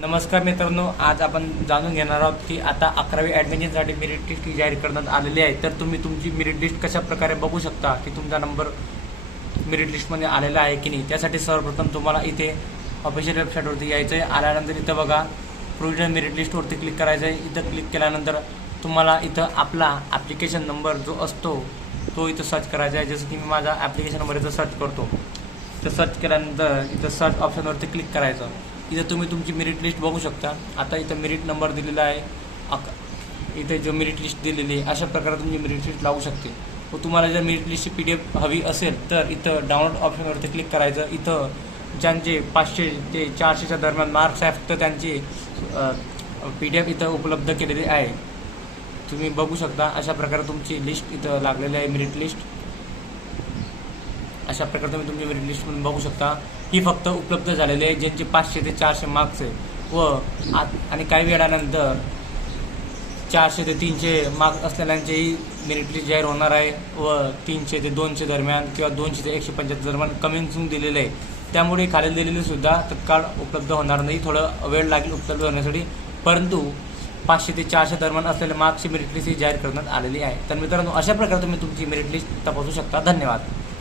नमस्कार मित्रांनो आज आपण जाणून घेणार आहोत की आता अकरावी ॲडमिशनसाठी मेरिट लिस्ट जाहीर करण्यात आलेली आहे. तर तुम्ही तुमची मेरिट लिस्ट कशा प्रकारे बघू शकता? की तुमचा नंबर मेरिट लिस्टमध्ये आलेला आहे की नाही? त्यासाठी सर्वप्रथम तुम्हाला इथे ऑफिशियल वेबसाईटवरती यायचं आहे. आल्यानंतर इथं बघा प्रोविजनल मेरिट लिस्टवरती क्लिक करायचं आहे. इथं क्लिक केल्यानंतर तुम्हाला इथं आपला ॲप्लिकेशन नंबर जो असतो तो इथं सर्च करायचा आहे. जसं की मी माझा ॲप्लिकेशन नंबर इथं सर्च करतो. तर सर्च केल्यानंतर इथं सर्च ऑप्शनवरती क्लिक करायचं. इथं तुम्ही तुमची मेरिट लिस्ट बघू शकता. आता इथं मेरिट नंबर दिलेला आहे. अक इथे जो मेरिट लिस्ट दिलेली आहे अशा प्रकारे तुमची मेरिट लिस्ट लागू शकते. व तुम्हाला जर मेरिट लिस्टची पी डी एफ हवी असेल तर इथं डाउनलोड ऑप्शनवरती क्लिक करायचं. इथं ज्यांचे पाचशे ते चारशेच्या दरम्यान मार्क्स आहे फक्त त्यांची पी डी एफ इथं उपलब्ध केलेली आहे. तुम्ही बघू शकता अशा प्रकारे तुमची लिस्ट इथं लागलेली आहे मेरिट लिस्ट अशा प्रकारे तुम्ही तुमची मेरिट लिस्टमधून बघू शकता. ही फक्त उपलब्ध झालेली आहे ज्यांचे पाचशे ते चारशे मार्क्स आहे व आत आणि काही वेळानंतर चारशे ते तीनशे मार्क्स असलेल्यांचेही मेरिट लिस्ट जाहीर होणार आहे. व तीनशे ते दोनशे दरम्यान किंवा दोनशे ते एकशे पंच्याहत्तर दरम्यान कमिंग दिलेलं आहे त्यामुळे खालील दिलेली सुद्धा तत्काळ उपलब्ध होणार नाही. थोडं वेळ लागेल उपलब्ध होण्यासाठी. परंतु पाचशे ते चारशे दरम्यान असलेल्या मार्क्सची मेरिट लिस्ट ही जाहीर करण्यात आलेली आहे. तर मित्रांनो अशा प्रकारे तुम्ही तुमची मेरिट लिस्ट तपासू शकता. धन्यवाद.